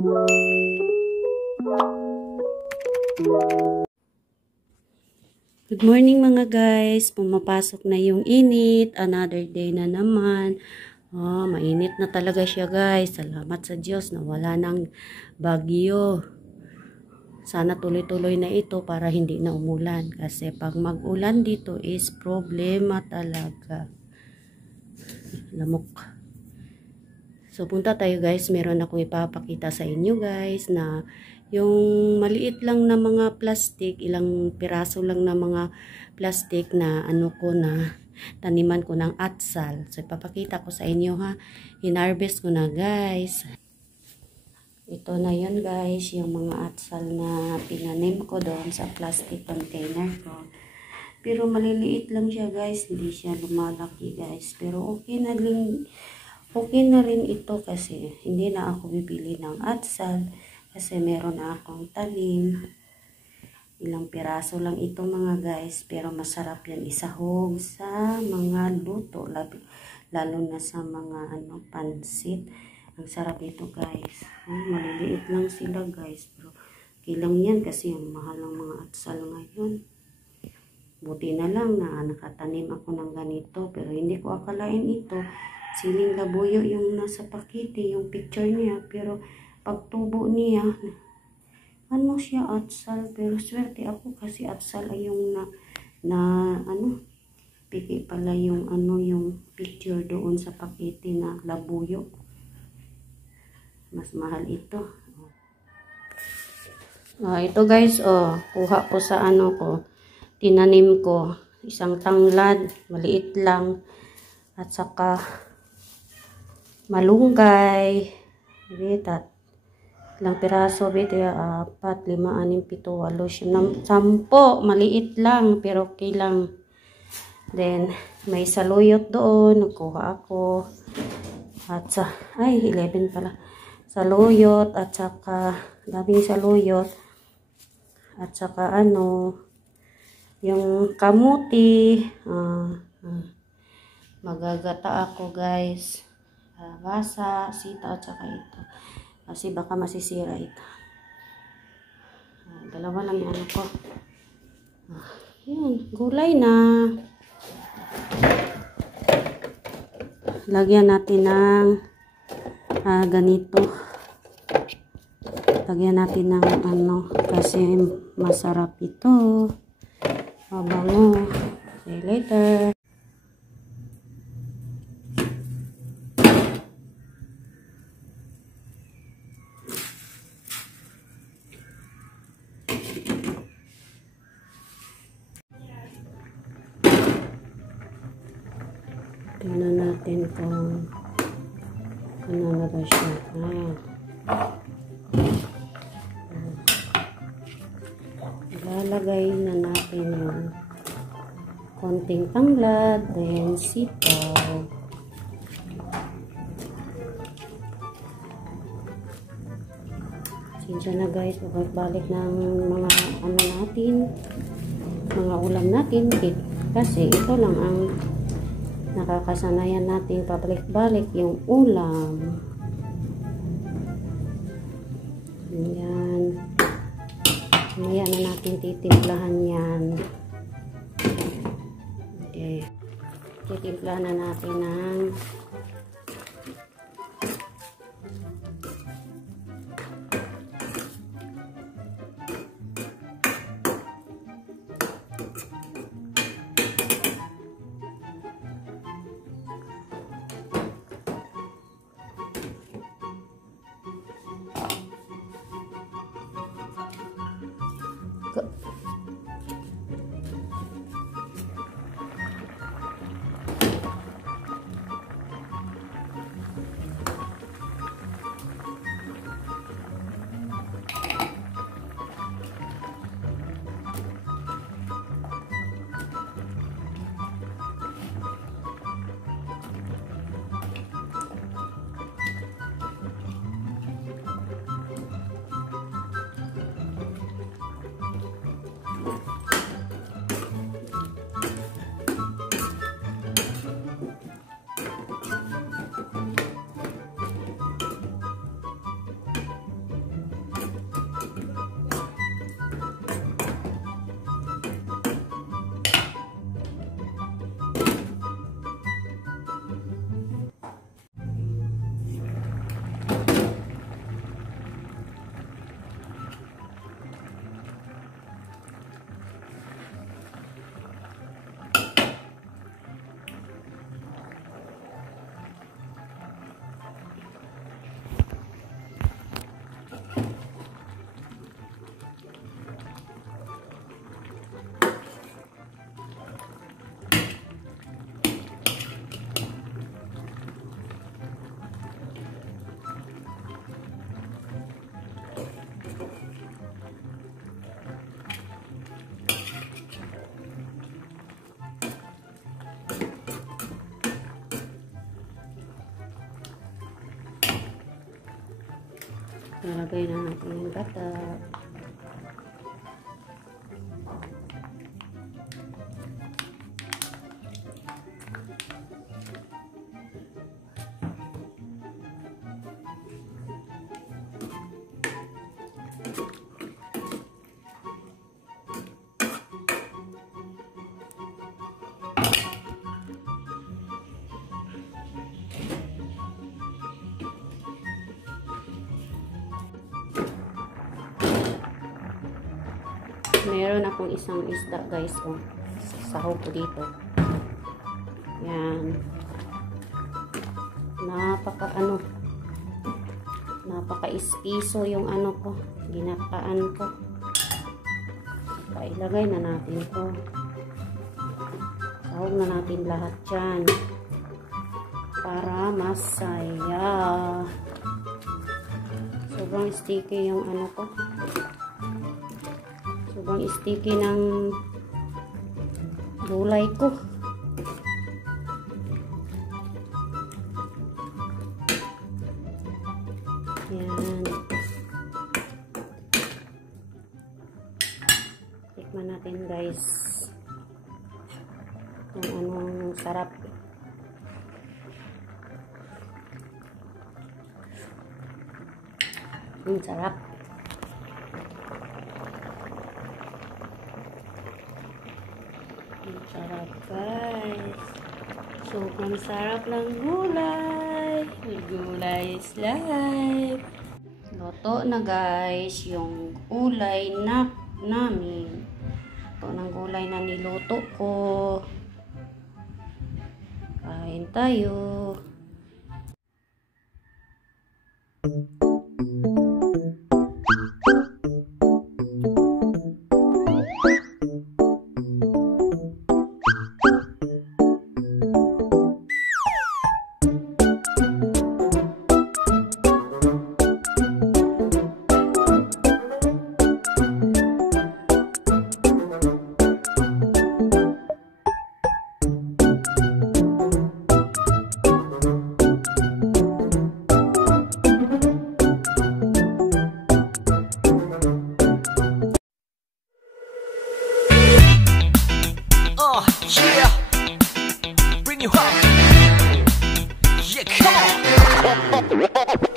Good morning mga guys, pumapasok na yung init, another day na naman. Mainit na talaga siya guys, salamat sa Diyos na wala ng bagyo. Sana tuloy-tuloy na ito para hindi na umulan, kasi pag mag-ulan dito is problema talaga. Lamok. So punta tayo guys, meron akong ipapakita sa inyo guys na yung maliit lang na mga plastic, ilang piraso lang na mga plastic na taniman ko ng atsal. So ipapakita ko sa inyo ha. Hinarvest ko na guys. Ito na yun guys, yung mga atsal na pinanim ko doon sa plastic container ko. Pero maliliit lang siya guys, hindi siya lumalaki guys. Pero okay na rin ito kasi hindi na ako bibili ng atsal. Kasi meron na akong tanim. Ilang piraso lang ito mga guys. Pero masarap yan isahog sa mga luto. Lalo na sa mga pansit. Ang sarap ito guys. Maliliit lang sila guys. Pero kilang yan kasi ang mahal ng mga atsal ngayon. Buti na lang na nakatanim ako ng ganito. Pero hindi ko akalain ito. Siling labuyo yung nasa pakete. Yung picture niya. Pero pagtubo niya, siya atsal, pero swerte ako kasi atsal ay yung piki pala yung yung picture doon sa pakete na labuyo. Mas mahal ito. Ito guys, kuha ko sa tinanim ko, isang tanglad, maliit lang, at saka malunggay, ilang piraso, 4, 5, 6, 7, 8, 9, 10. Maliit lang, pero okay lang. Then, may saluyot doon. Nagkuha ako. At 11 pala. Saluyot, at saka, daming saluyot. At saka, yung kamuti. Magagata ako, guys. Basa, sita, at saka ito. Kasi baka masisira ito. Dalawa lang yung ko. Yun, gulay na. Lagyan natin ng ganito. Lagyan natin ng kasi masarap ito. Mabango. See you later. Tingnan natin kung ano na ba siya. Ilalagay na natin yung konting tanglad, then sitaw. Sinsya na guys, balik ng mga mga ulam natin. Kasi ito lang ang nakakasanayan natin pabalik-balik yung ulam. Yan. Mamaya na natin titimplahan yan. Okay. Titimplahan na natin ng Nalagay na natin yung gata. Meron akong isang isda guys, oh. Sahog ko dito. Yan. Napaka-ispiso yung ano ko, ginataan ko. Ilagay na natin ko. Sahog na natin lahat dyan. Para masaya. Sobrang sticky yung ano ko. Sobrang sticky ng gulay ko. Yan. Tikman natin guys. Kung anong sarap. Sarap. Sarap guys. Sobrang sarap ng gulay. Gulay is life. Luto na guys yung gulay namin. Ito ng gulay na niluto ko. Kain tayo. Yeah, bring you up. Yeah, come on.